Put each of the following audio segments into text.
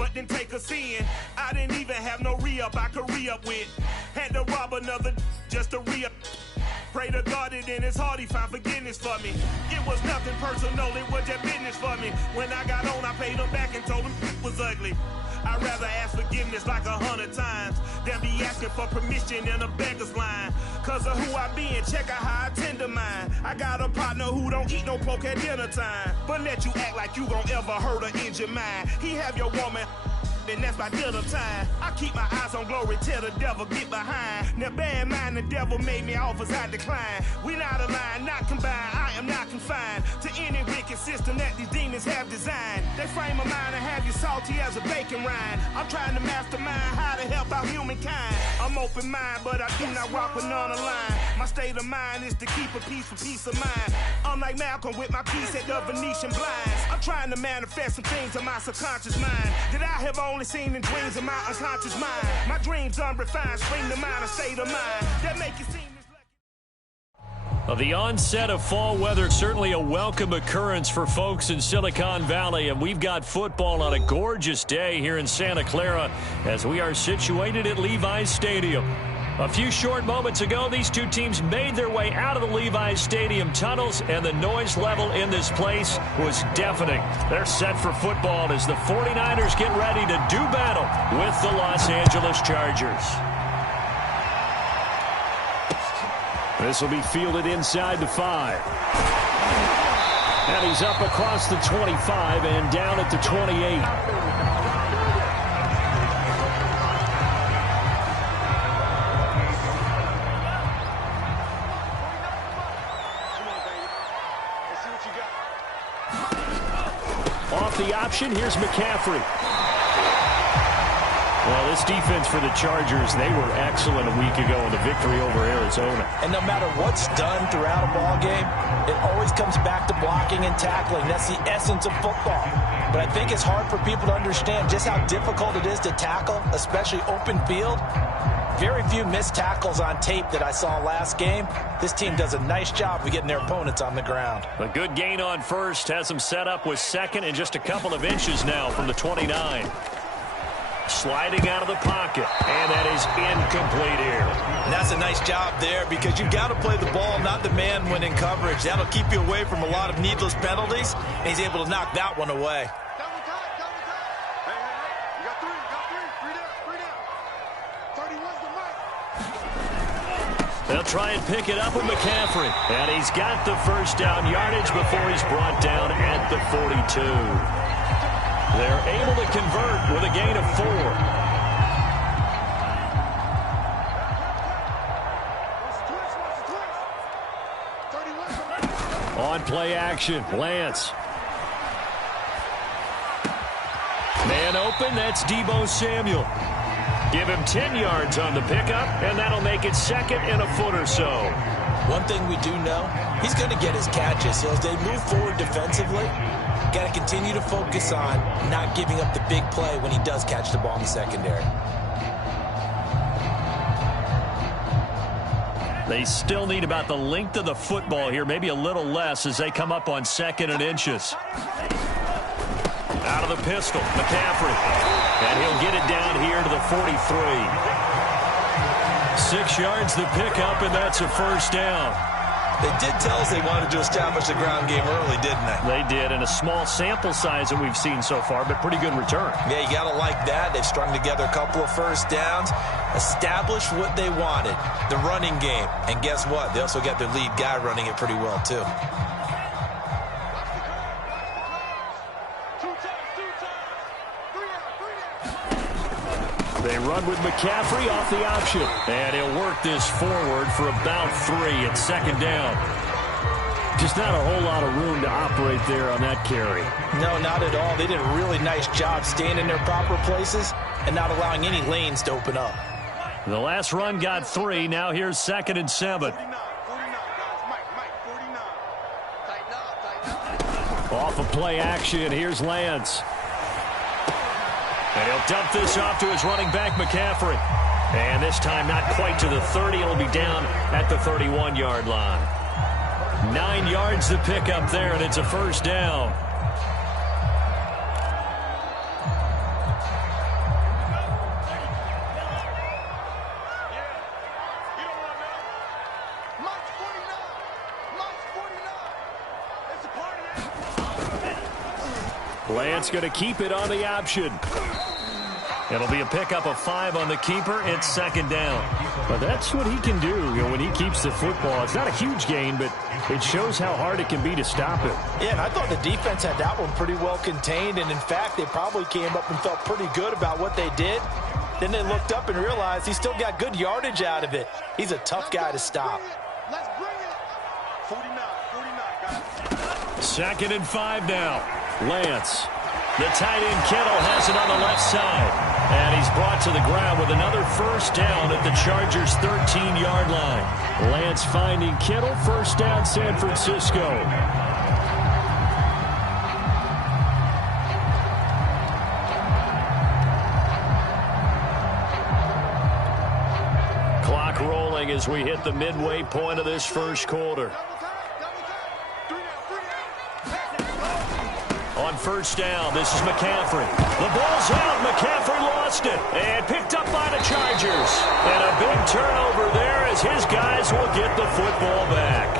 but then take a sin. I didn't even have no re-up I could re-up with. Had to rob another just to re-up. Pray to God that in his heart he found forgiveness for me. It was nothing personal, it was just business for me. When I got on, I paid him back and told him it was ugly. I'd rather ask forgiveness like 100 times than be asking for permission in a beggar's line. Cause of who I be and check out how I tend to mine. I got a partner who don't eat no pork at dinner time, but let you act like you gon' ever hurt or injure mine. He have your woman, and that's by dinner time. I keep my eyes on glory till the devil get behind. Now bear in mind the devil made me offers I decline. We not aligned, not combined, I am not confined to any wicked system that these demons have designed. They frame a mind and have you salty as a bacon rind. I'm trying to mastermind how to help out humankind. I'm open mind, but I do not rock with none aligned. My state of mind is to keep a peace for peace of mind. Unlike Malcolm with my piece at the Venetian blinds. I'm trying to manifest some things in my subconscious mind that I have only seen in dreams of my unconscious mind. My dreams unrefined, spring to mind, a state of mind that make you seem this lucky. The onset of fall weather, certainly a welcome occurrence for folks in Silicon Valley, and we've got football on a gorgeous day here in Santa Clara as we are situated at Levi's Stadium. A few short moments ago, these two teams made their way out of the Levi's Stadium tunnels, and the noise level in this place was deafening. They're set for football as the 49ers get ready to do battle with the Los Angeles Chargers. This will be fielded inside the 5. And he's up across the 25 and down at the 28. The option. Here's McCaffrey. Well, this defense for the Chargers, they were excellent a week ago in the victory over Arizona. And no matter what's done throughout a ball game, it always comes back to blocking and tackling. That's the essence of football. But I think it's hard for people to understand just how difficult it is to tackle, especially open field. Very few missed tackles on tape that I saw last game. This team does a nice job of getting their opponents on the ground. A good gain on first has them set up with second and just a couple of inches now from the 29. Sliding out of the pocket, and that is incomplete here. And that's a nice job there because you've got to play the ball, not the man when in coverage. That'll keep you away from a lot of needless penalties, and he's able to knock that one away. They'll try and pick it up with McCaffrey. And he's got the first down yardage before he's brought down at the 42. They're able to convert with a gain of 4. On play action, Lance. Man open, that's Deebo Samuel. Give him 10 yards on the pickup, and that'll make it second and a foot or so. One thing we do know, he's going to get his catches. So as they move forward defensively, got to continue to focus on not giving up the big play when he does catch the ball in the secondary. They still need about the length of the football here, maybe a little less as they come up on second and inches. Out of the pistol, McCaffrey. And he'll get it down here to the 43. 6 yards the pickup, and that's a first down. They did tell us they wanted to establish the ground game early, didn't they? They did, and a small sample size that we've seen so far, but pretty good return. Yeah, you got to like that. They've strung together a couple of first downs, established what they wanted, the running game. And guess what? They also got their lead guy running it pretty well, too. They run with McCaffrey off the option. And he'll work this forward for about 3 at second down. Just not a whole lot of room to operate there on that carry. No, not at all. They did a really nice job staying in their proper places and not allowing any lanes to open up. The last run got 3. Now here's second and 7. Off of play action, here's Lance. And he'll dump this off to his running back, McCaffrey. And this time not quite to the 30. It'll be down at the 31-yard line. 9 yards to pick up there, and it's a first down. Lance going to keep it on the option. It'll be a pickup of 5 on the keeper. It's second down. But that's what he can do, when he keeps the football. It's not a huge gain, but it shows how hard it can be to stop it. Yeah, and I thought the defense had that one pretty well contained. And, in fact, they probably came up and felt pretty good about what they did. Then they looked up and realized he still got good yardage out of it. He's a tough guy to stop. Let's bring it. 49, guys. Second and 5 now. Lance. The tight end Kittle has it on the left side. And he's brought to the ground with another first down at the Chargers' 13-yard line. Lance finding Kittle. First down, San Francisco. Clock rolling as we hit the midway point of this first quarter. On first down, this is McCaffrey. The ball's out. McCaffrey lost it. And picked up by the Chargers. And a big turnover there as his guys will get the football back.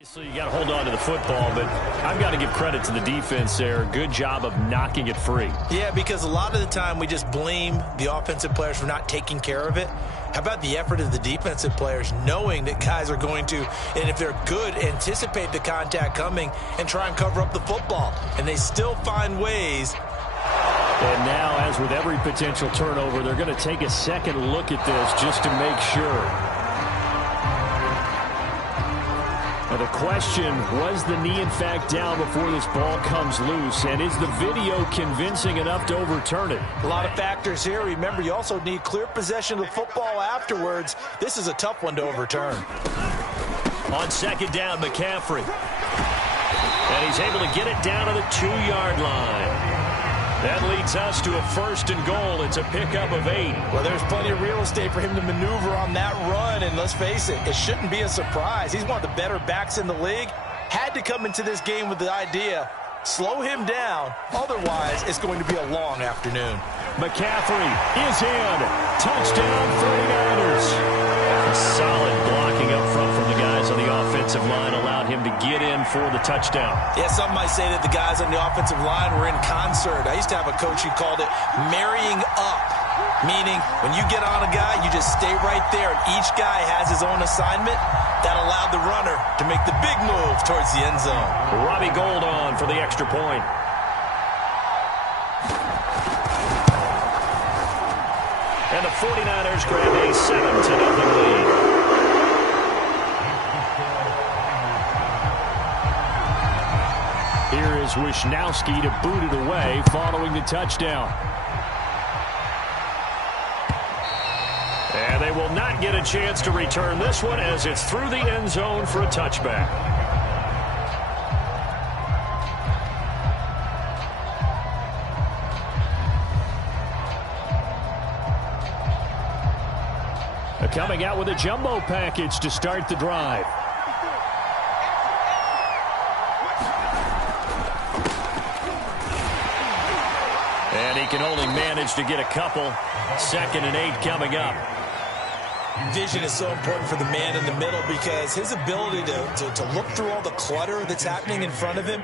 Obviously, you got to hold on to the football, but I've got to give credit to the defense there. Good job of knocking it free. Yeah, because a lot of the time we just blame the offensive players for not taking care of it. How about the effort of the defensive players knowing that guys are going to, and if they're good, anticipate the contact coming and try and cover up the football. And they still find ways. And now, as with every potential turnover, they're going to take a second look at this just to make sure. Now the question, was the knee in fact down before this ball comes loose? And is the video convincing enough to overturn it? A lot of factors here. Remember, you also need clear possession of the football afterwards. This is a tough one to overturn. On second down, McCaffrey. And he's able to get it down to the 2-yard line. That leads us to a first and goal. It's a pickup of 8. Well, there's plenty of real estate for him to maneuver on that run. And let's face it, it shouldn't be a surprise. He's one of the better backs in the league. Had to come into this game with the idea, slow him down. Otherwise, it's going to be a long afternoon. McCaffrey is in. Touchdown, 49ers. Solid blocking up front from the guys on the offensive line allowed him to get in for the touchdown. Yeah, some might say that the guys on the offensive line were in concert. I used to have a coach who called it marrying up, meaning when you get on a guy, you just stay right there, and each guy has his own assignment. That allowed the runner to make the big move towards the end zone. Robbie Gould on for the extra point. And the 49ers grab a 7-0 lead. Here is Wishnowski to boot it away following the touchdown. And they will not get a chance to return this one as it's through the end zone for a touchback. Coming out with a jumbo package to start the drive. And he can only manage to get a couple. 2nd and 8 coming up. Vision is so important for the man in the middle because his ability to look through all the clutter that's happening in front of him,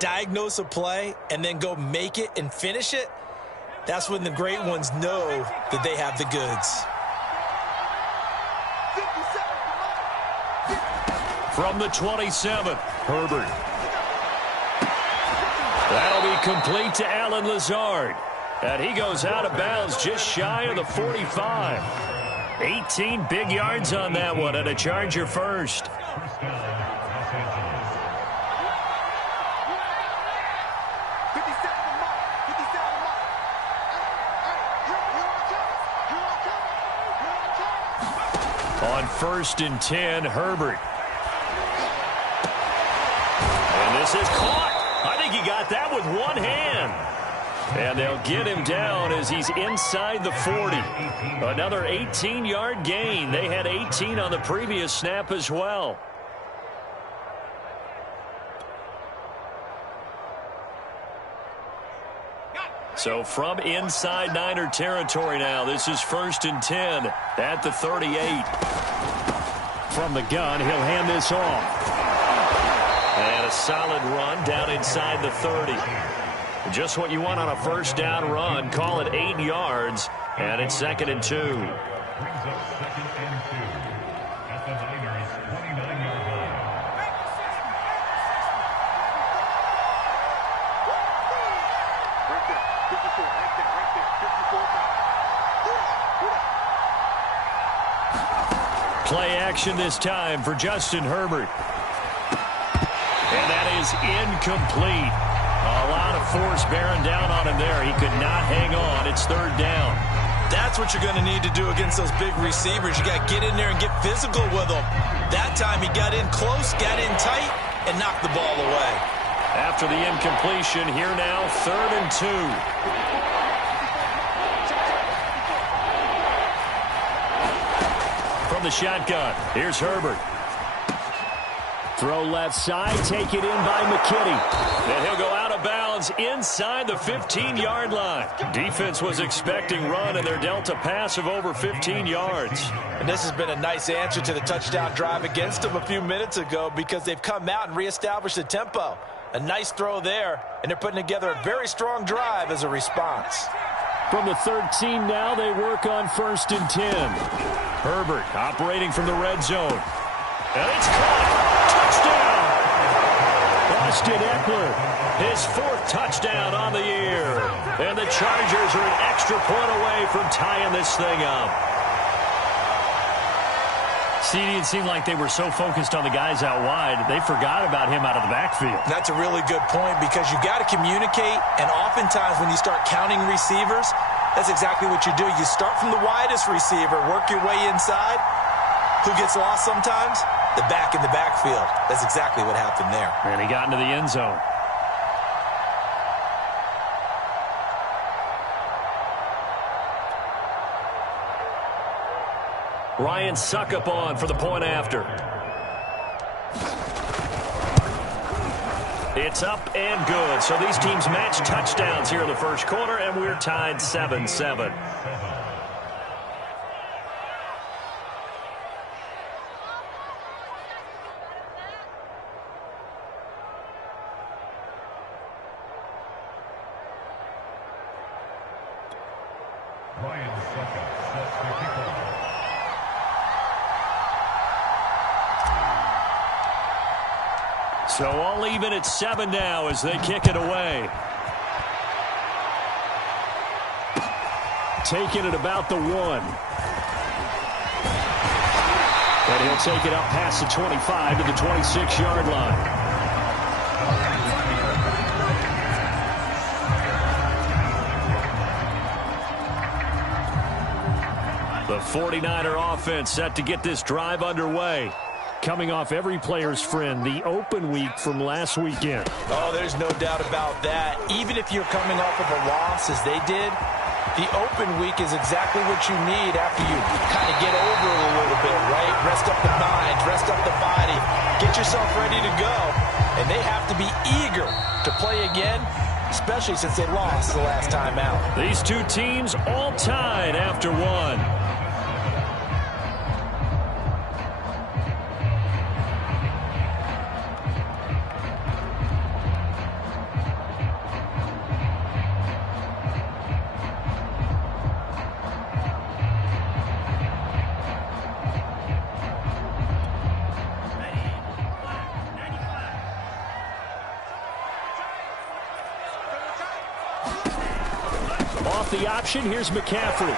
diagnose a play, and then go make it and finish it, that's when the great ones know that they have the goods. From the 27, Herbert. That'll be complete to Allen Lazard. And he goes out of bounds just shy of the 45. 18 big yards on that one, and a Charger first. On 1st and 10, Herbert. This is caught. I think he got that with one hand. And they'll get him down as he's inside the 40. Another 18-yard gain. They had 18 on the previous snap as well. So from inside Niner territory now, this is 1st and 10 at the 38. from the gun. He'll hand this off. And a solid run down inside the 30. Just what you want on a first down run. Call it 8 yards. And it's 2nd and 2. Brings up 2nd and 2 at the Niners' 29-yard line. Right there. 54. Right there. Right there. 54. Play action this time for Justin Herbert. And that is incomplete. A lot of force bearing down on him there. He could not hang on. It's 3rd down. That's what you're going to need to do against those big receivers. You got to get in there and get physical with them. That time he got in close, got in tight, and knocked the ball away. After the incompletion, here now, 3rd and 2. From the shotgun, here's Herbert. Throw left side, take it in by McKinney. And he'll go out of bounds inside the 15-yard line. Defense was expecting run, and they're dealt a pass of over 15 yards. And this has been a nice answer to the touchdown drive against them a few minutes ago because they've come out and reestablished the tempo. A nice throw there, and they're putting together a very strong drive as a response. From the 13 now, they work on 1st and 10. Herbert operating from the red zone. And it's caught. Touchdown! Austin Eckler, his 4th touchdown on the year. And the Chargers are an extra point away from tying this thing up. CD, it seemed like they were so focused on the guys out wide, they forgot about him out of the backfield. That's a really good point because you got to communicate, and oftentimes when you start counting receivers, that's exactly what you do. You start from the widest receiver, work your way inside. Who gets lost sometimes? The back in the backfield. That's exactly what happened there. And he got into the end zone. Ryan Suckup on for the point after. It's up and good. So these teams match touchdowns here in the first quarter, and we're tied 7-7. Ryan Suckup sets the kickoff. So all even at 7 now as they kick it away. Taking it about the 1. And he'll take it up past the 25 to the 26-yard line. The 49er offense set to get this drive underway. Coming off every player's friend, the open week from last weekend. Oh, there's no doubt about that. Even if you're coming off of a loss as they did, the open week is exactly what you need after you kind of get over it a little bit, right? Rest up the mind, rest up the body, get yourself ready to go. And they have to be eager to play again, especially since they lost the last time out. These two teams all tied after 1. The option, here's McCaffrey.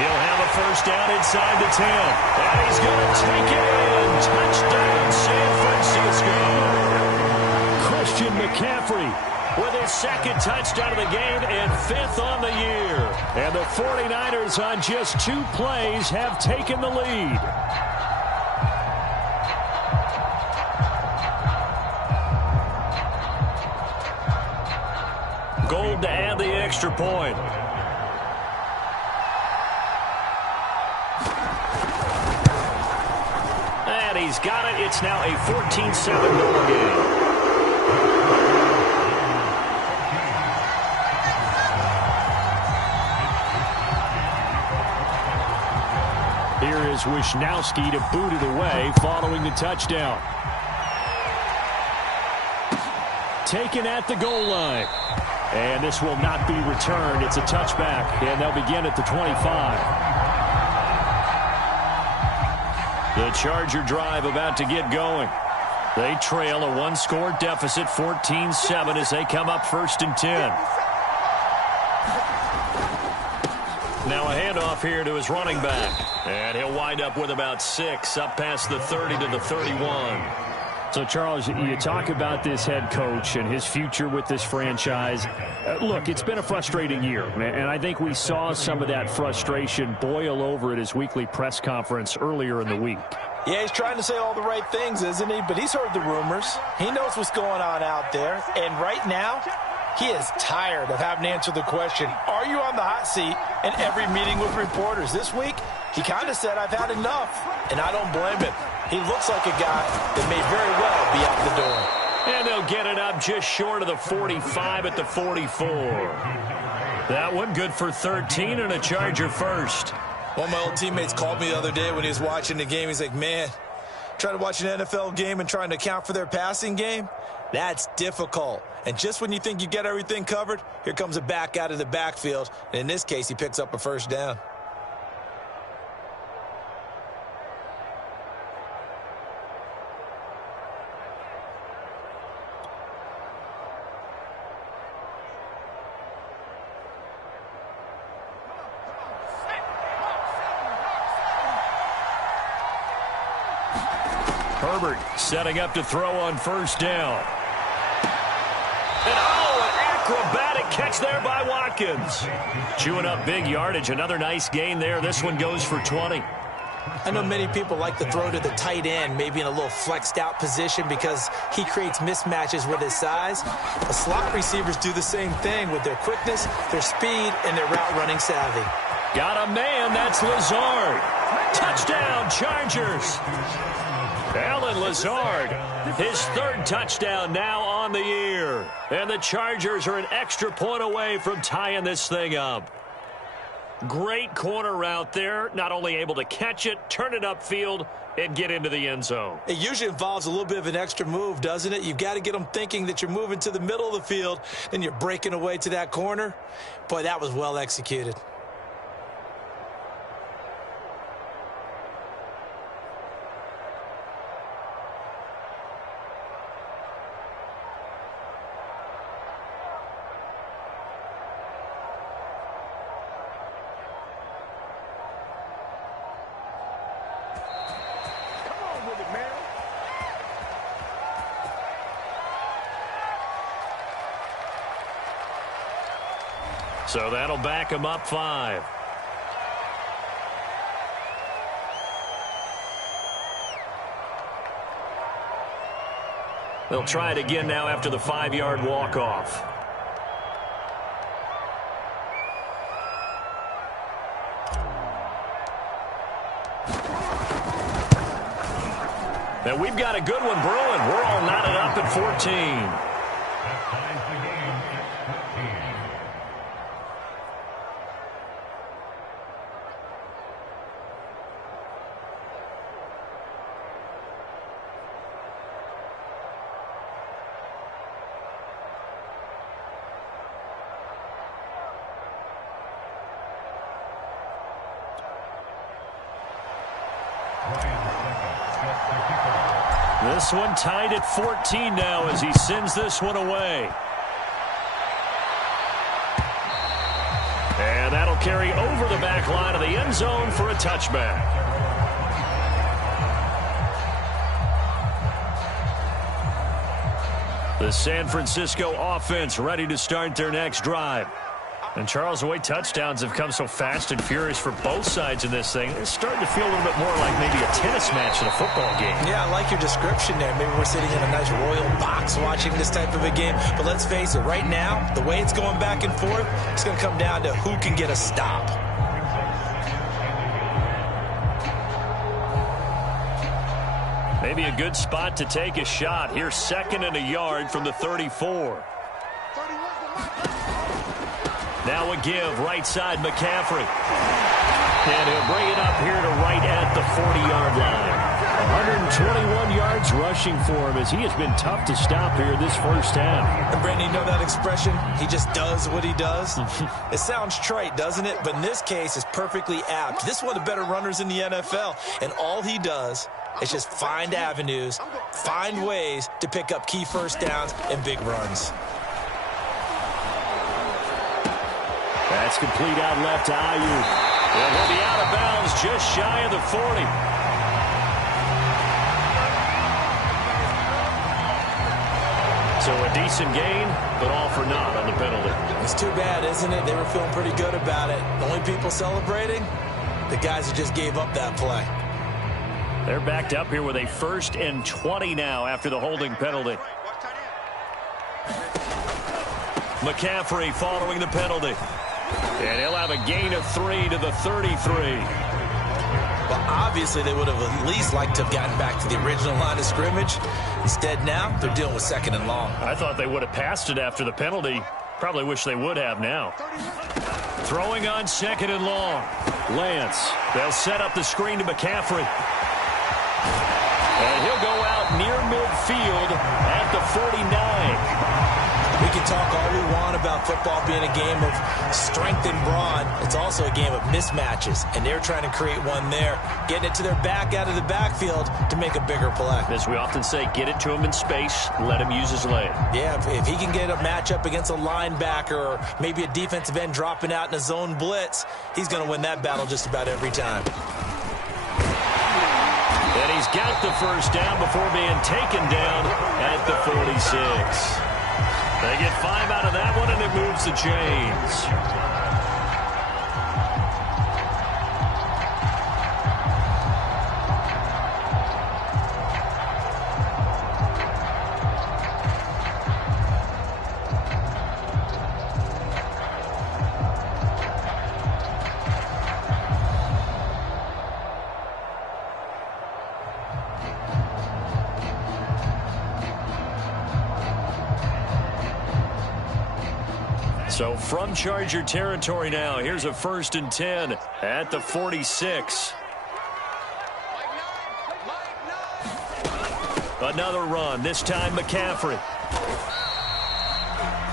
He'll have a first down inside the 10. And he's going to take it in. Touchdown, San Francisco. Christian McCaffrey with his 2nd touchdown of the game and 5th on the year. And the 49ers on just 2 plays have taken the lead. Gold to add the extra point. And he's got it. It's now a 14-7 ball game. Here allows Wisnowski to boot it away following the touchdown. Taken at the goal line. And this will not be returned. It's a touchback, and they'll begin at the 25. The Charger drive about to get going. They trail a one-score deficit, 14-7, as they come up 1st and 10. Now a handoff here to his running back. And he'll wind up with about 6, up past the 30 to the 31. So, Charles, you talk about this head coach and his future with this franchise. Look, it's been a frustrating year, and I think we saw some of that frustration boil over at his weekly press conference earlier in the week. Yeah, he's trying to say all the right things, isn't he? But he's heard the rumors. He knows what's going on out there. And right now, he is tired of having to answer the question, are you on the hot seat in every meeting with reporters? This week, he kind of said, I've had enough. And I don't blame him. He looks like a guy that may very well be out the door. And they'll get it up just short of the 45 at the 44. That one good for 13 and a Charger first. One of my old teammates called me the other day when he was watching the game. He's like, man, trying to watch an NFL game and trying to account for their passing game, that's difficult. And just when you think you get everything covered, here comes a back out of the backfield. And in this case, he picks up a first down. Herbert setting up to throw on first down. And an acrobatic catch there by Watkins. Chewing up big yardage. Another nice gain there. This one goes for 20. I know many people like to throw to the tight end, maybe in a little flexed out position because he creates mismatches with his size. The slot receivers do the same thing with their quickness, their speed, and their route running savvy. Got a man. That's Lazard. Touchdown, Chargers. Allen Lazard, his 3rd touchdown now on the year. And the Chargers are an extra point away from tying this thing up. Great corner route there. Not only able to catch it, turn it upfield, and get into the end zone. It usually involves a little bit of an extra move, doesn't it? You've got to get them thinking that you're moving to the middle of the field, and you're breaking away to that corner. Boy, that was well executed. So that'll back him up 5. They'll try it again now after the 5-yard walk-off. And we've got a good one brewing. We're all knotted up at 14. This one tied at 14 now as he sends this one away. And that'll carry over the back line of the end zone for a touchback. The San Francisco offense ready to start their next drive. And, Charles, the way touchdowns have come so fast and furious for both sides in this thing, it's starting to feel a little bit more like maybe a tennis match in a football game. Yeah, I like your description there. Maybe we're sitting in a nice royal box watching this type of a game. But let's face it, right now, the way it's going back and forth, it's going to come down to who can get a stop. Maybe a good spot to take a shot. Here's 2nd and a yard from the 34. Now a give, right side McCaffrey. And he'll bring it up here to right at the 40-yard line. 121 yards rushing for him as he has been tough to stop here this first half. And Brandon, you know that expression? He just does what he does? It sounds trite, doesn't it? But in this case, it's perfectly apt. This is one of the better runners in the NFL. And all he does is just find avenues, find ways to pick up key first downs and big runs. That's complete out left to Ayuk. And he'll be out of bounds just shy of the 40. So a decent gain, but all for naught on the penalty. It's too bad, isn't it? They were feeling pretty good about it. The only people celebrating, the guys who just gave up that play. They're backed up here with a 1st and 20 now after the holding penalty. McCaffrey following the penalty. And he'll have a gain of 3 to the 33. Well, obviously, they would have at least liked to have gotten back to the original line of scrimmage. Instead, now, they're dealing with 2nd and long. I thought they would have passed it after the penalty. Probably wish they would have now. Throwing on 2nd and long. Lance. They'll set up the screen to McCaffrey. And he'll go out near midfield at the 49. We can talk all we want about football being a game of strength and brawn. It's also a game of mismatches, and they're trying to create one there, getting it to their back out of the backfield to make a bigger play. As we often say, get it to him in space, let him use his leg. Yeah, if he can get a matchup against a linebacker or maybe a defensive end dropping out in a zone blitz, he's going to win that battle just about every time. And he's got the first down before being taken down at the 46. They get 5 out of that one, and it moves the chains. So from Charger territory now, here's a 1st and 10 at the 46. Another run, this time McCaffrey.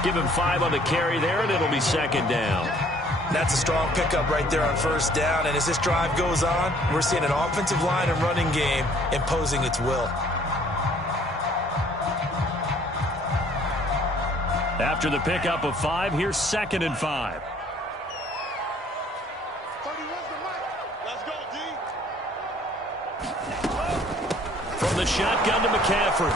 Give him 5 on the carry there, and it'll be 2nd down. That's a strong pickup right there on 1st down, and as this drive goes on, we're seeing an offensive line and running game imposing its will. After the pickup of 5, here's 2nd and 5. From the shotgun to McCaffrey.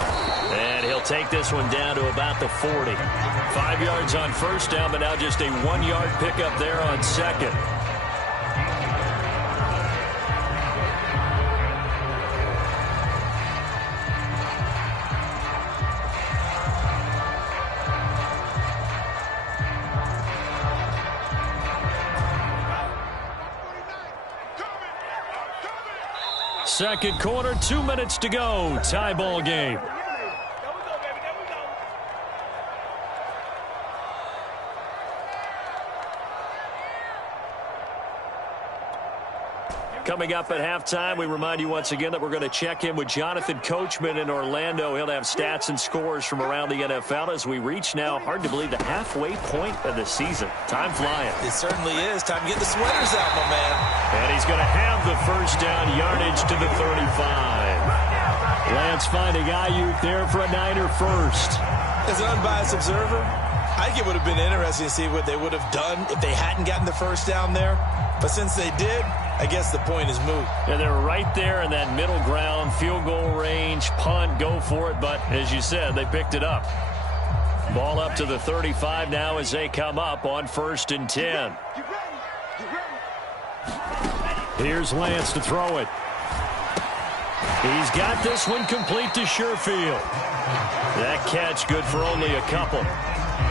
And he'll take this one down to about the 40. 5 yards on 1st down, but now just a 1-yard pickup there on 2nd. Second quarter, 2 minutes to go. Tie ball game. Coming up at halftime, we remind you once again that we're going to check in with Jonathan Coachman in Orlando. He'll have stats and scores from around the NFL as we reach now, hard to believe, the halfway point of the season. Time flying. It certainly is. Time to get the sweaters out, my man. And he's going to have the first down, yardage to the 35. Lance finding Ayuk there for a Niner first. As an unbiased observer, I think it would have been interesting to see what they would have done if they hadn't gotten the first down there. But since they did, I guess the point is moot. And they're right there in that middle ground, field goal range, punt, go for it. But as you said, they picked it up. Ball up to the 35 now as they come up on 1st and 10. Here's Lance to throw it. He's got this one complete to Sherfield. That catch good for only a couple.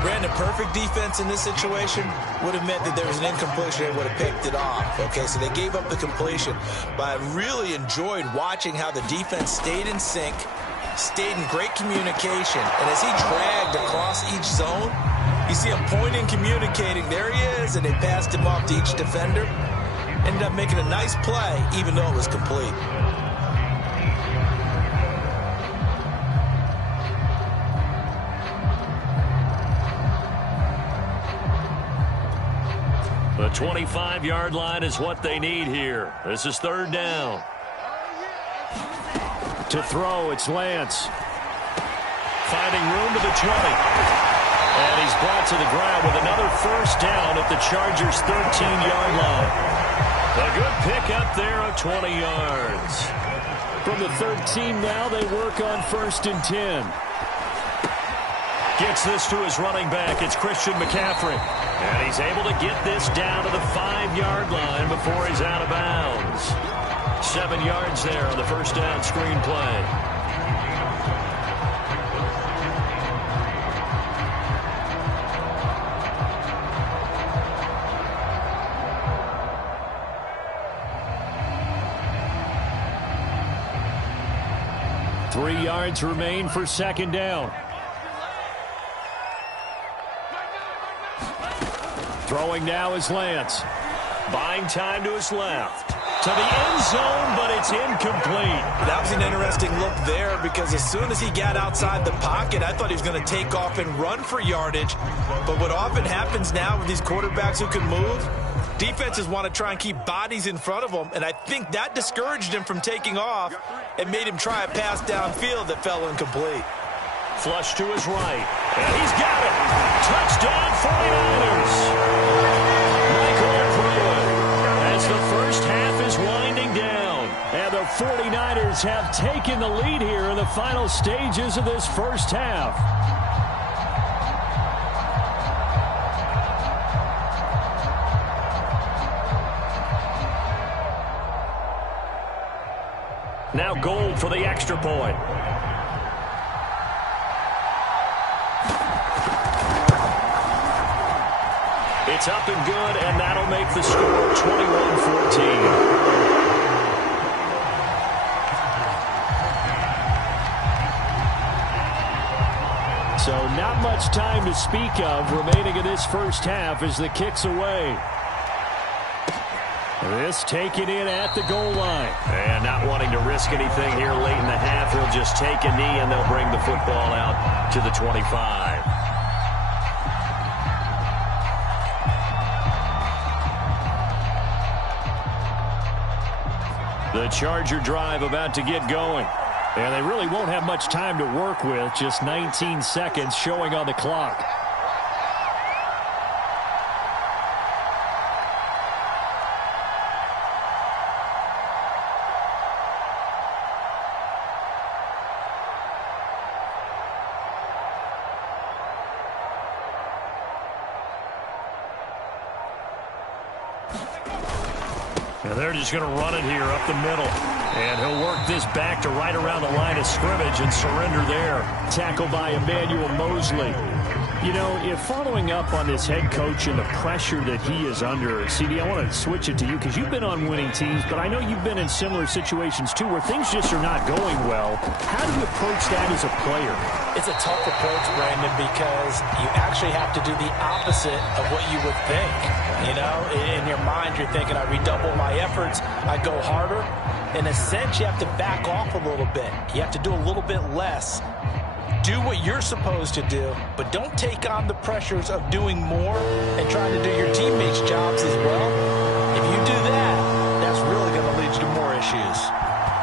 Brandon, perfect defense in this situation would have meant that there was an incompletion and would have picked it off. Okay, so they gave up the completion. But I really enjoyed watching how the defense stayed in sync, stayed in great communication. And as he dragged across each zone, you see him pointing, communicating. There he is, and they passed him off to each defender. Ended up making a nice play, even though it was complete. The 25-yard line is what they need here. This is third down. To throw, it's Lance. Finding room to the 20. And he's brought to the ground with another first down at the Chargers' 13-yard line. A good pickup there of 20 yards. From the 13 now, they work on 1st and 10. Gets this to his running back. It's Christian McCaffrey. And he's able to get this down to the 5-yard line before he's out of bounds. 7 yards there on the first down screen play. Three yards remain for second down. Throwing now is Lance. Buying time to his left. To the end zone, but it's incomplete. That was an interesting look there because as soon as he got outside the pocket, I thought he was going to take off and run for yardage. But what often happens now with these quarterbacks who can move, defenses want to try and keep bodies in front of them, and I think that discouraged him from taking off and made him try a pass downfield that fell incomplete. Flush to his right, and he's got it. Touchdown 49ers. Michael Pruitt as the first half is winding down. And the 49ers have taken the lead here in the final stages of this first half. Now Gold for the extra point. It's up and good, and that'll make the score 21-14. So not much time to speak of remaining in this first half as the kick's away. This taken in at the goal line. And not wanting to risk anything here late in the half, he'll just take a knee and they'll bring the football out to the 25. The Charger drive about to get going. And they really won't have much time to work with, just 19 seconds showing on the clock. And they're just going to run it here up the middle. And he'll work this back to right around the line of scrimmage and surrender there. Tackled by Emmanuel Mosley. You know, if following up on this head coach and the pressure that he is under, CD, I want to switch it to you because you've been on winning teams, but I know you've been in similar situations too where things just are not going well. How do you approach that as a player? It's a tough approach, Brandon, because you actually have to do the opposite of what you would think. You know, in your mind, you're thinking, I redouble my efforts, I go harder. In a sense, you have to back off a little bit. You have to do a little bit less. Do what you're supposed to do, but don't take on the pressures of doing more and trying to do your teammates' jobs as well. If you do that, that's really going to lead you to more issues.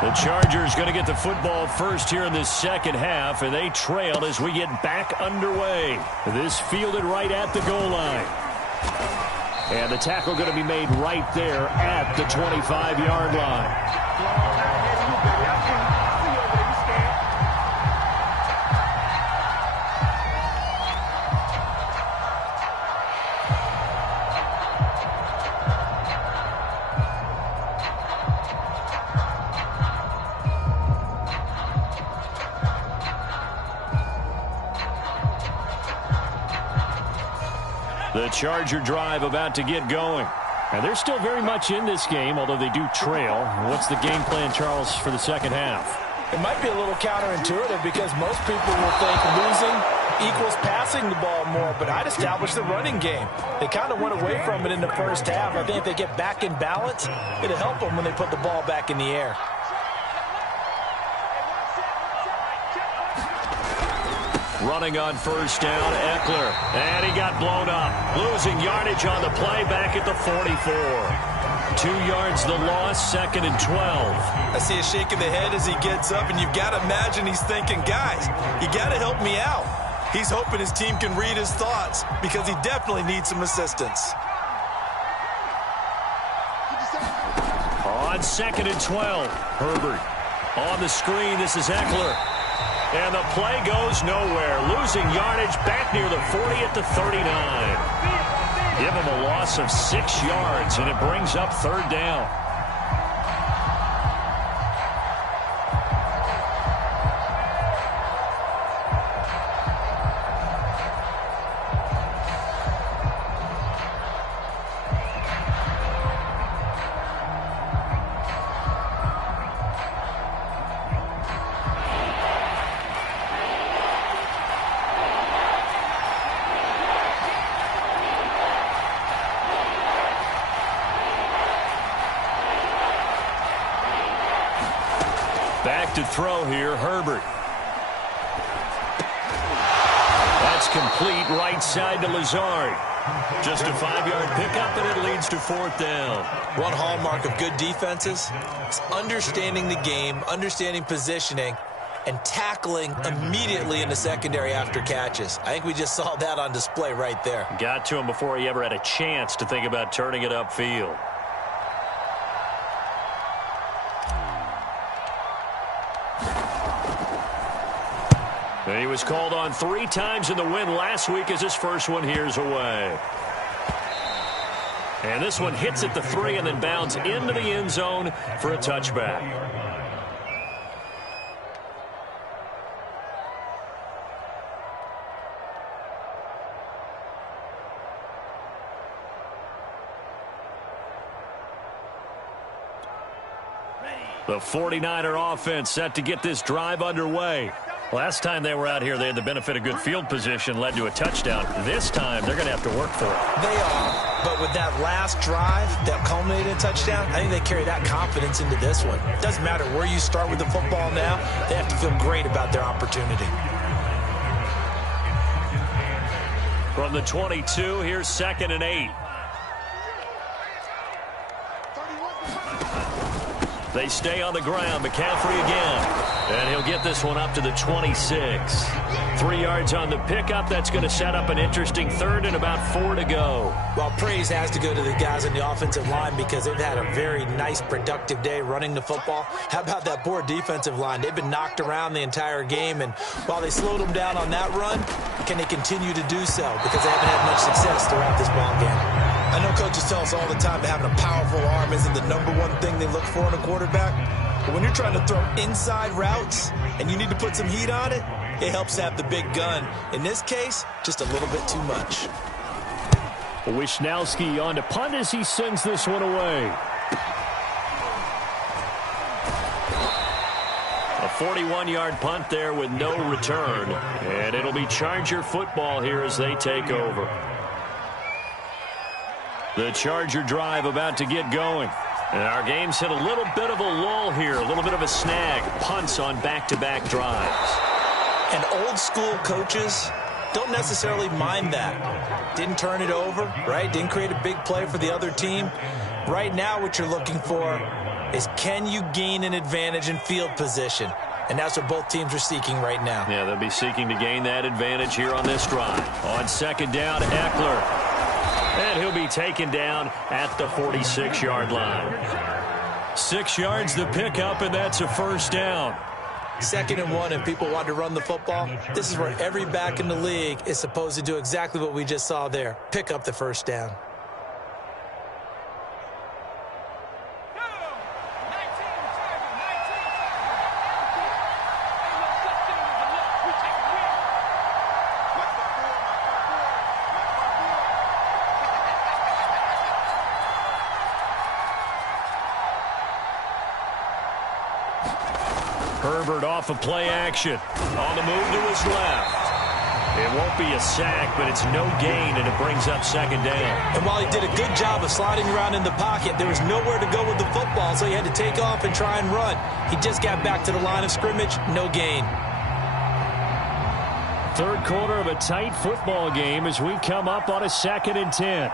The Chargers going to get the football first here in this second half, and they trail as we get back underway. This fielded right at the goal line. And the tackle going to be made right there at the 25-yard line. The Charger drive about to get going. And they're still very much in this game, although they do trail. What's the game plan, Charles, for the second half? It might be a little counterintuitive because most people will think losing equals pass passing the ball more, but I'd establish the running game. They kind of went away from it in the first half. I think if they get back in balance, it'll help them when they put the ball back in the air. Running on first down, Eckler. And he got blown up. Losing yardage on the play back at the 44. 2 yards the loss, 2nd and 12. I see a shake of the head as he gets up, and you've got to imagine he's thinking, guys, you got to help me out. He's hoping his team can read his thoughts because he definitely needs some assistance. On 2nd and 12, Herbert. On the screen, this is Eckler. And the play goes nowhere. Losing yardage back near the 40 at the 39. Give him a loss of 6 yards, and it brings up 3rd down. Back to throw here, Herbert. That's complete right side to Lazard. Just a 5-yard pickup, and it leads to 4th down. One hallmark of good defenses is understanding the game, understanding positioning, and tackling immediately in the secondary after catches. I think we just saw that on display right there. Got to him before he ever had a chance to think about turning it upfield. And he was called on 3 times in the win last week as his first one here's away. And this one hits at the 3 and then bounds into the end zone for a touchback. The 49er offense set to get this drive underway. Last time they were out here, they had the benefit of good field position, led to a touchdown. This time, they're going to have to work for it. They are, but with that last drive that culminated in a touchdown, I think they carry that confidence into this one. It doesn't matter where you start with the football now. They have to feel great about their opportunity. From the 22, here's 2nd and 8. They stay on the ground. McCaffrey again. And he'll get this one up to the 26. 3 yards on the pickup. That's going to set up an interesting 3rd and about 4 to go. Well, praise has to go to the guys on the offensive line because they've had a very nice, productive day running the football. How about that poor defensive line? They've been knocked around the entire game, and while they slowed them down on that run, can they continue to do so? Because they haven't had much success throughout this ball game. I know coaches tell us all the time that having a powerful arm isn't the #1 thing they look for in a quarterback. But when you're trying to throw inside routes and you need to put some heat on it, it helps to have the big gun. In this case, just a little bit too much. Wisnowski on to punt as he sends this one away. A 41-yard punt there with no return. And it'll be Charger football here as they take over. The Charger drive about to get going. And our game's hit a little bit of a lull here, a little bit of a snag. Punts on back-to-back drives. And old-school coaches don't necessarily mind that. Didn't turn it over, right? Didn't create a big play for the other team. Right now what you're looking for is can you gain an advantage in field position? And that's what both teams are seeking right now. Yeah, they'll be seeking to gain that advantage here on this drive. On 2nd down, Eckler. And he'll be taken down at the 46-yard line. 6 yards the pickup, and that's a 1st down. 2nd and 1, if people want to run the football, this is where every back in the league is supposed to do exactly what we just saw there. Pick up the 1st down. Herbert off of play action. On the move to his left. It won't be a sack, but it's no gain, and it brings up second down. And while he did a good job of sliding around in the pocket, there was nowhere to go with the football, so he had to take off and try and run. He just got back to the line of scrimmage, no gain. Third quarter of a tight football game as we come up on a 2nd and 10.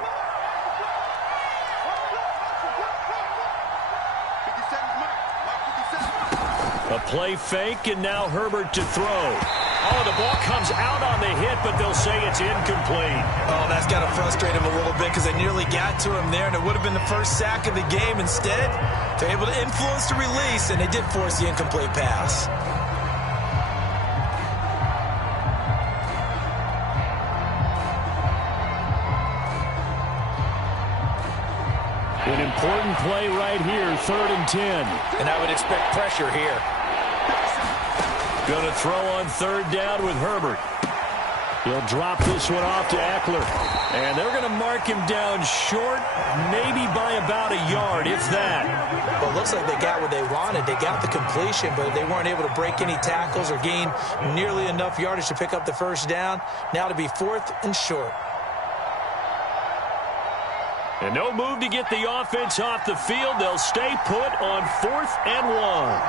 A play fake, and now Herbert to throw. Oh, the ball comes out on the hit, but they'll say it's incomplete. Oh, that's got to frustrate him a little bit because they nearly got to him there, and it would have been the first sack of the game. Instead, they're able to influence the release, and they did force the incomplete pass. An important play right here, 3rd and 10. And I would expect pressure here. Going to throw on 3rd down with Herbert. He'll drop this one off to Eckler. And they're going to mark him down short, maybe by about a yard, if that. Well, it looks like they got what they wanted. They got the completion, but they weren't able to break any tackles or gain nearly enough yardage to pick up the first down. Now to be 4th and short. And no move to get the offense off the field. They'll stay put on 4th and 1.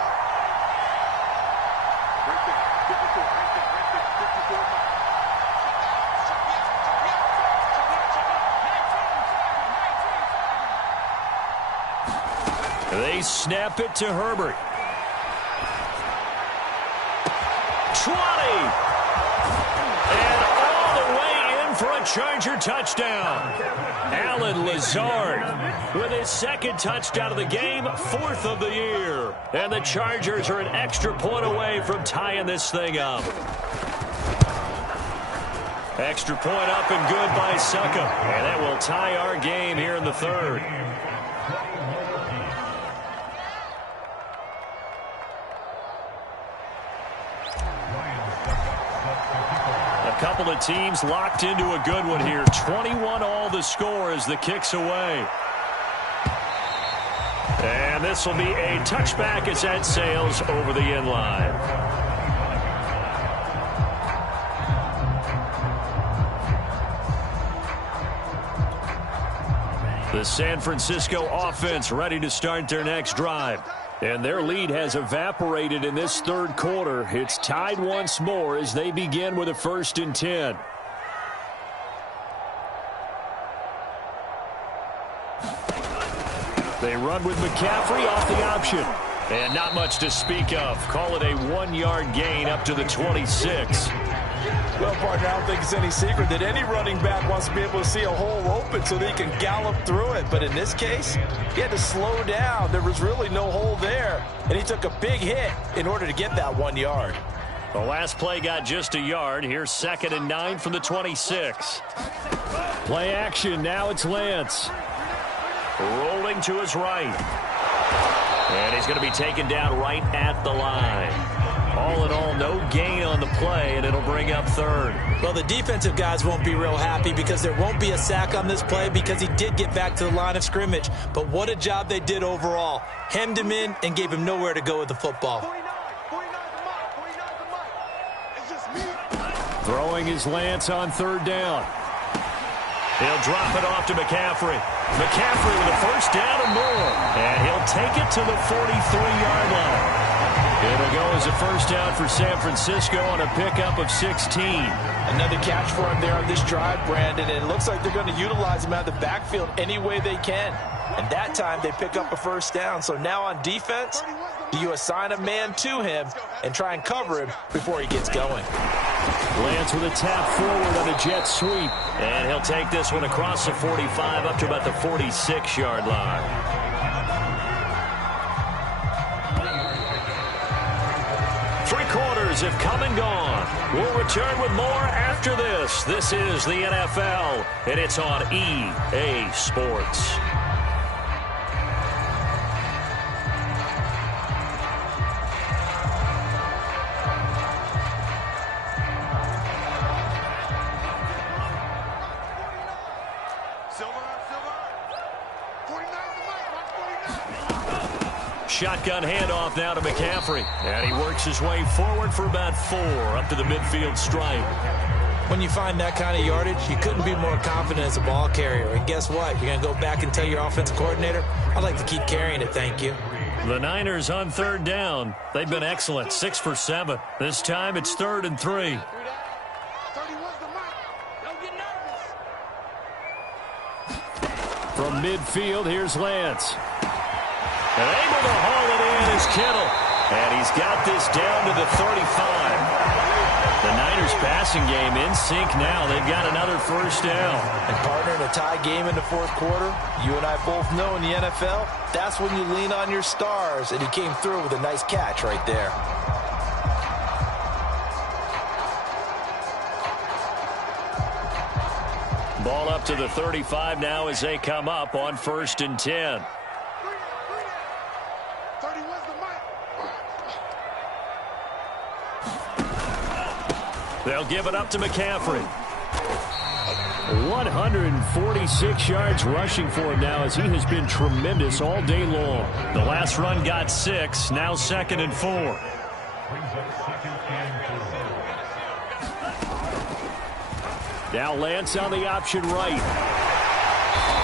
They snap it to Herbert. 20. And all the way in for a Charger touchdown. Allen Lazard with his 2nd touchdown of the game, 4th of the year. And the Chargers are an extra point away from tying this thing up. Extra point up and good by Succop. And that will tie our game here in the 3rd. A couple of teams locked into a good one here. 21 all the score as the kick's away. And this will be a touchback as that sails over the end line. The San Francisco offense ready to start their next drive. And their lead has evaporated in this 3rd quarter. It's tied once more as they begin with a 1st and 10. They run with McCaffrey off the option. And not much to speak of. Call it a 1-yard gain up to the 26. Well, partner, I don't think it's any secret that any running back wants to be able to see a hole open so they can gallop through it. But in this case, he had to slow down. There was really no hole there. And he took a big hit in order to get that 1 yard. The last play got just a yard. Here's 2nd and 9 from the 26. Play action. Now it's Lance. Rolling to his right. And he's going to be taken down right at the line. All in all, no gain on the play, and it'll bring up 3rd. Well, the defensive guys won't be real happy because there won't be a sack on this play because he did get back to the line of scrimmage. But what a job they did overall. Hemmed him in and gave him nowhere to go with the football. Throwing his Lance on 3rd down. He'll drop it off to McCaffrey. McCaffrey with a 1st down and more. And he'll take it to the 43-yard line. It'll go as a 1st down for San Francisco on a pickup of 16. Another catch for him there on this drive, Brandon, and it looks like they're going to utilize him out of the backfield any way they can. And that time they pick up a 1st down. So now on defense, do you assign a man to him and try and cover him before he gets going? Lance with a tap forward on a jet sweep. And he'll take this one across the 45 up to about the 46-yard line. Three-quarters have come and gone. We'll return with more after this. This is the NFL, and it's on EA Sports. Shotgun handoff now to McCaffrey. And he works his way forward for about 4 up to the midfield stripe. When you find that kind of yardage, you couldn't be more confident as a ball carrier. And guess what? You're going to go back and tell your offensive coordinator, I'd like to keep carrying it, thank you. The Niners on third down. They've been excellent, 6 for 7. This time it's 3rd and 3. From midfield, here's Lance. And able to haul it in is Kittle. And he's got this down to the 35. The Niners passing game in sync now. They've got another first down. And partner, in a tie game in the fourth quarter, you and I both know in the NFL, that's when you lean on your stars. And he came through with a nice catch right there. Ball up to the 35 now as they come up on 1st and 10. They'll give it up to McCaffrey. 146 yards rushing for him now as he has been tremendous all day long. The last run got 6, now 2nd and 4. Now Lance on the option right.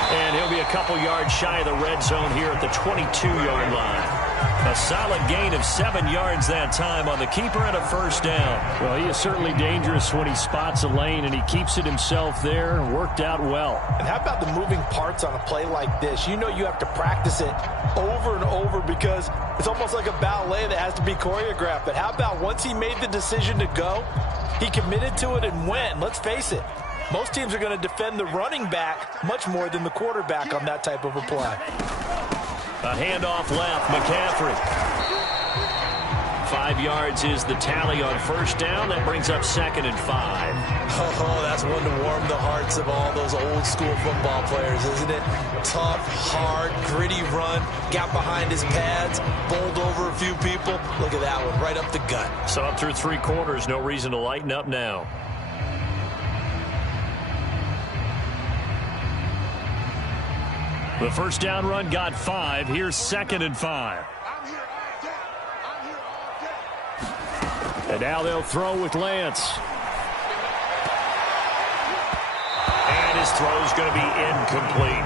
And he'll be a couple yards shy of the red zone here at the 22-yard line. A solid gain of 7 yards that time on the keeper and a first down. Well, he is certainly dangerous when he spots a lane, and he keeps it himself there. Worked out well. And how about the moving parts on a play like this? You know you have to practice it over and over because it's almost like a ballet that has to be choreographed. But how about once he made the decision to go, he committed to it and went. Let's face it, most teams are going to defend the running back much more than the quarterback on that type of a play. A handoff left, McCaffrey. 5 yards is the tally on first down. That brings up 2nd and 5. Oh, that's one to warm the hearts of all those old school football players, isn't it? Tough, hard, gritty run. Got behind his pads, bowled over a few people. Look at that one, right up the gut. So up through 3 quarters, no reason to lighten up now. The first down run got 5. Here's 2nd and 5. And now they'll throw with Lance. And his throw's going to be incomplete.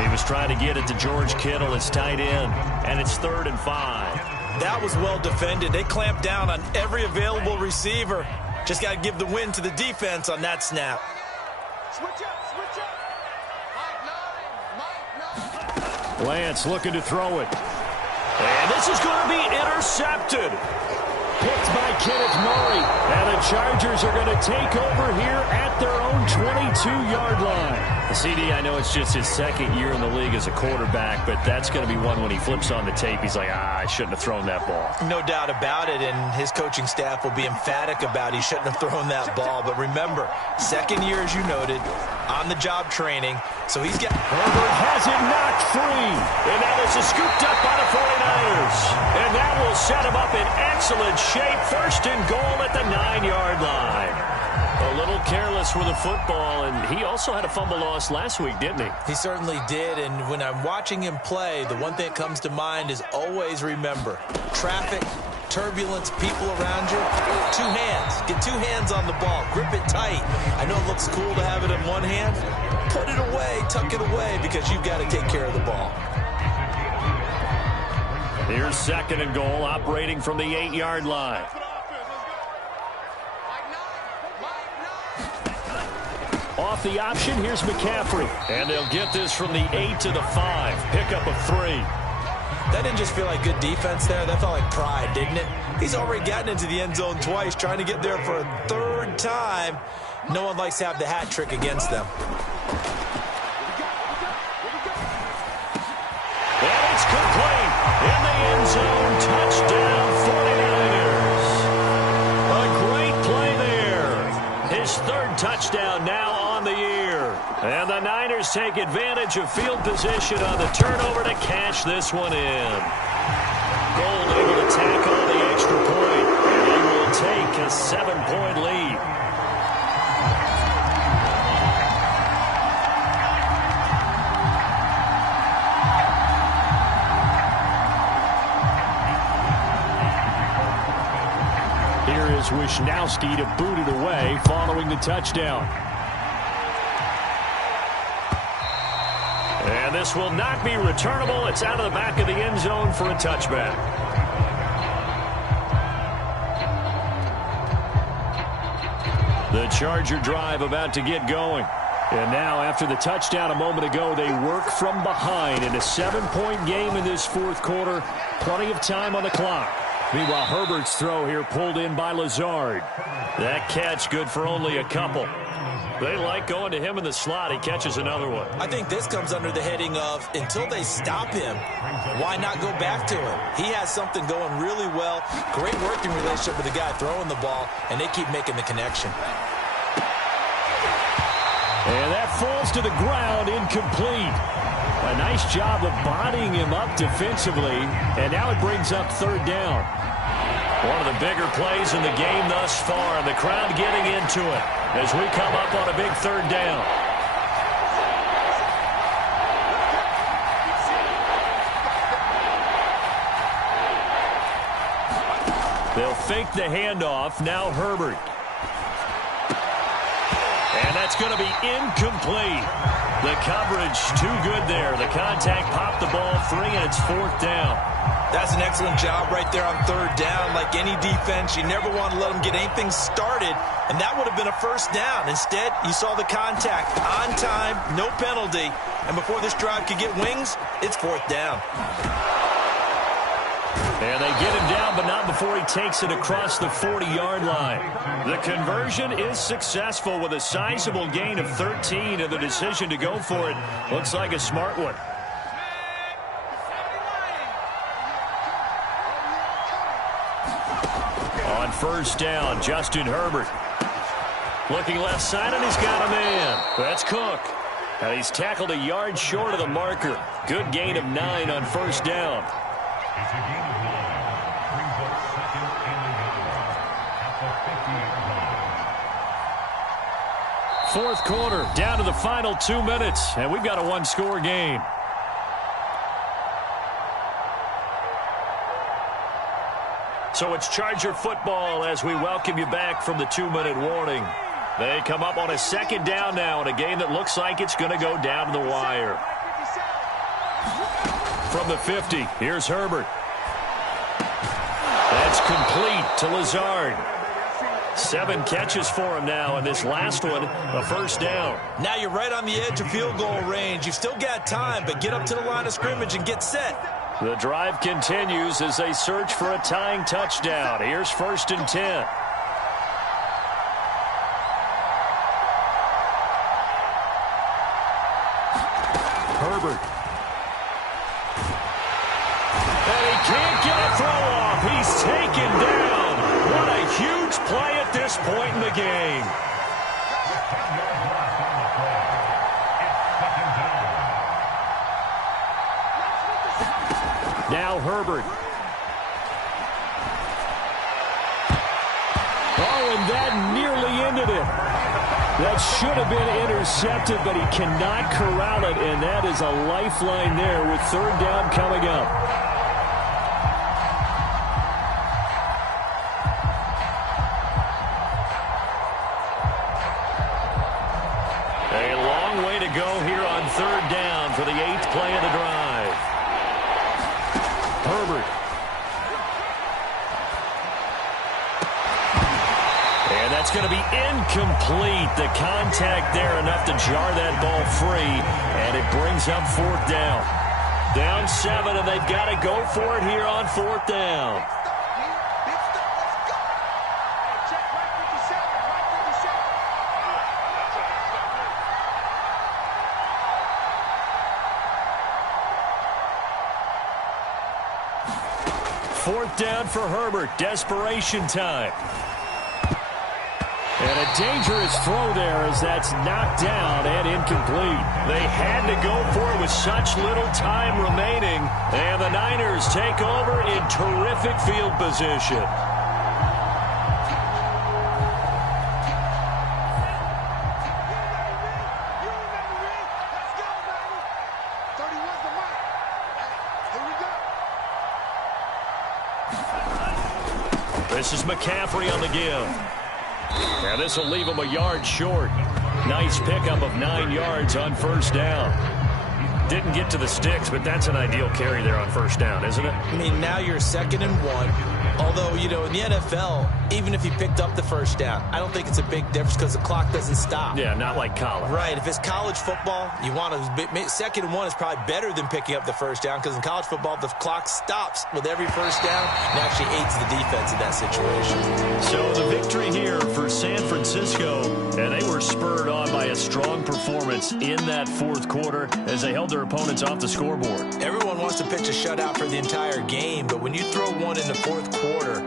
He was trying to get it to George Kittle, his tight end. And it's 3rd and 5. That was well defended. They clamped down on every available receiver. Just got to give the win to the defense on that snap. Switch up, switch up. Lance looking to throw it. And this is going to be intercepted. Picked by Kenneth Murray. And the Chargers are going to take over here at their own 22-yard line. The CD, I know it's just his 2nd year in the league as a quarterback, but that's going to be one when he flips on the tape, he's like, I shouldn't have thrown that ball. No doubt about it, and his coaching staff will be emphatic about he shouldn't have thrown that ball. But remember, 2nd year, as you noted, on-the-job training, so he's got... Herbert has it knocked free, and now this is scooped up by the 49ers. And that will set him up in excellent shape. 1st and goal at the 9-yard line. A little careless with the football, and he also had a fumble loss last week, didn't he? He certainly did, and when I'm watching him play, the one thing that comes to mind is always remember, traffic, turbulence, people around you, 2 hands. Get 2 hands on the ball. Grip it tight. I know it looks cool to have it in one hand. Put it away, tuck it away, because you've got to take care of the ball. Here's 2nd and goal, operating from the 8-yard line. Off the option, here's McCaffrey. And they'll get this from the 8 to the 5. Pickup of 3. That didn't just feel like good defense there. That felt like pride, didn't it? He's already gotten into the end zone twice, trying to get there for a 3rd time. No one likes to have the hat trick against them. And it's complete. In the end zone, touchdown 49ers. A great play there. His 3rd touchdown now on the year. And the Niners take advantage of field position on the turnover to cash this one in. Gold able to tack on the extra point. And they will take a 7-point lead. Wishnowsky to boot it away following the touchdown. And this will not be returnable. It's out of the back of the end zone for a touchback. The Charger drive about to get going. And now, after the touchdown a moment ago, they work from behind in a 7-point game in this fourth quarter. Plenty of time on the clock. Meanwhile, Herbert's throw here pulled in by Lazard. That catch good for only a couple. They like going to him in the slot. He catches another one. I think this comes under the heading of, until they stop him, why not go back to him? He has something going really well. Great working relationship with the guy throwing the ball, and they keep making the connection. And that falls to the ground, incomplete. A nice job of bodying him up defensively, and now it brings up third down. One of the bigger plays in the game thus far, and the crowd getting into it as we come up on a big third down. They'll fake the handoff. Now Herbert. And that's going to be incomplete. The coverage too good there. The contact popped the ball free, and it's fourth down. That's an excellent job right there on third down. Like any defense, you never want to let them get anything started, and that would have been a first down. Instead, you saw the contact on time, no penalty, and before this drive could get wings, it's fourth down. And they get him down, but not before he takes it across the 40-yard line. The conversion is successful with a sizable gain of 13, and the decision to go for it looks like a smart one. On first down, Justin Herbert. Looking left side, and he's got a man. That's Cook. And he's tackled a yard short of the marker. Good gain of 9 on first down. It's a gain of 9. Brings up second and 11 at the 50-yard line. Fourth quarter, down to the final 2 minutes, and we've got a one-score game. So it's Charger football as we welcome you back from the 2-minute warning. They come up on a second down now in a game that looks like it's going to go down to the wire. From the 50, here's Herbert. That's complete to Lazard. 7 catches for him now, and this last one, a first down. Now you're right on the edge of field goal range. You've still got time, but get up to the line of scrimmage and get set. The drive continues as they search for a tying touchdown. Here's 1st and 10. Herbert. And he can't get a throw off. He's taken down. What a huge play at this point in the game. Now Herbert. Oh, and that nearly ended it. That should have been intercepted, but he cannot corral it, and that is a lifeline there with third down coming up. A long way to go here on third down for the 8th play of the drive. Herbert. And that's going to be incomplete. The contact there enough to jar that ball free, and it brings up fourth down. Down 7, and they've got to go for it here on fourth down. Fourth down for Herbert. Desperation time. And a dangerous throw there as that's knocked down and incomplete. They had to go for it with such little time remaining. And the Niners take over in terrific field position. The This is McCaffrey on the give. And this will leave him a yard short. Nice pickup of 9 yards on first down. Didn't get to the sticks, but that's an ideal carry there on first down, isn't it? I mean, now you're 2nd and 1. Although, you know, in the NFL, even if he picked up the first down, I don't think it's a big difference because the clock doesn't stop. Yeah, not like college. Right. If it's college football, you want to 2nd and 1 is probably better than picking up the first down because in college football, the clock stops with every first down and actually aids the defense in that situation. So the victory here for San Francisco, and they were spurred on by a strong performance in that fourth quarter as they held their opponents off the scoreboard. Everyone wants to pitch a shutout for the entire game, but when you throw one in the fourth quarter,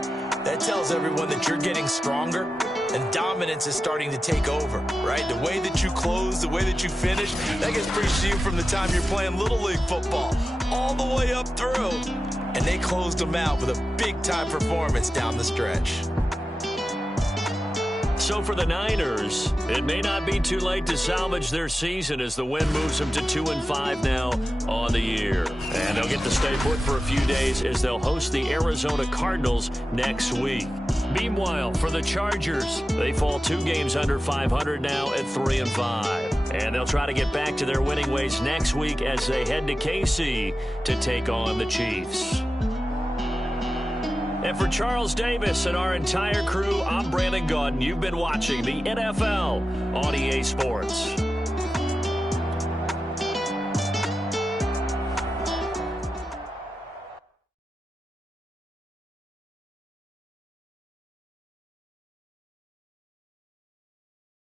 that tells everyone that you're getting stronger and dominance is starting to take over, right? The way that you close, the way that you finish, that gets preached to you from the time you're playing Little League football all the way up through. And they closed them out with a big-time performance down the stretch. So for the Niners, it may not be too late to salvage their season as the win moves them to 2-5 now on the year. And they'll get to stay put for a few days as they'll host the Arizona Cardinals next week. Meanwhile, for the Chargers, they fall 2 games under 500 now at 3-5. And they'll try to get back to their winning ways next week as they head to KC to take on the Chiefs. And for Charles Davis and our entire crew, I'm Brandon Gaudin. You've been watching the NFL on EA Sports.